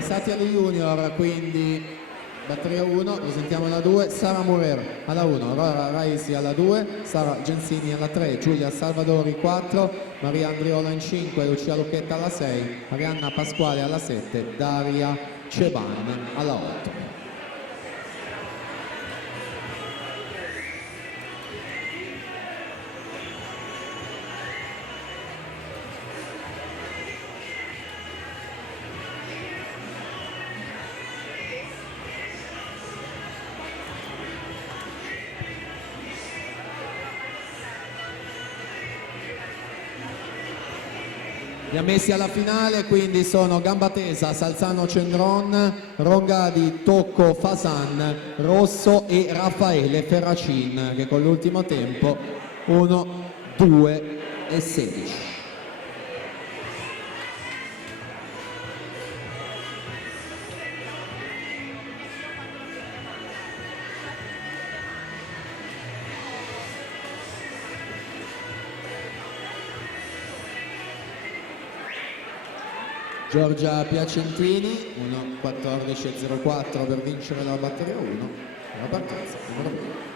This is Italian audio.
Passati alle junior, quindi batteria 1, presentiamo la 2, Sara Murer alla 1, Aurora Raisi alla 2, Sara Gensini alla 3, Giulia Salvadori 4, Maria Andriola in 5, Lucia Lucchetta alla 6, Arianna Pasquale alla 7, Daria Ceban alla 8. Gli ammessi alla finale quindi sono Gamba Tesa, Salzano Cendron, Rongadi, Tocco, Fasan, Rosso e Raffaele Ferracin, che con l'ultimo tempo 1, 2 e 16. Giorgia Piacentini, 1.14.04 per vincere la batteria 1, la partenza numero 1.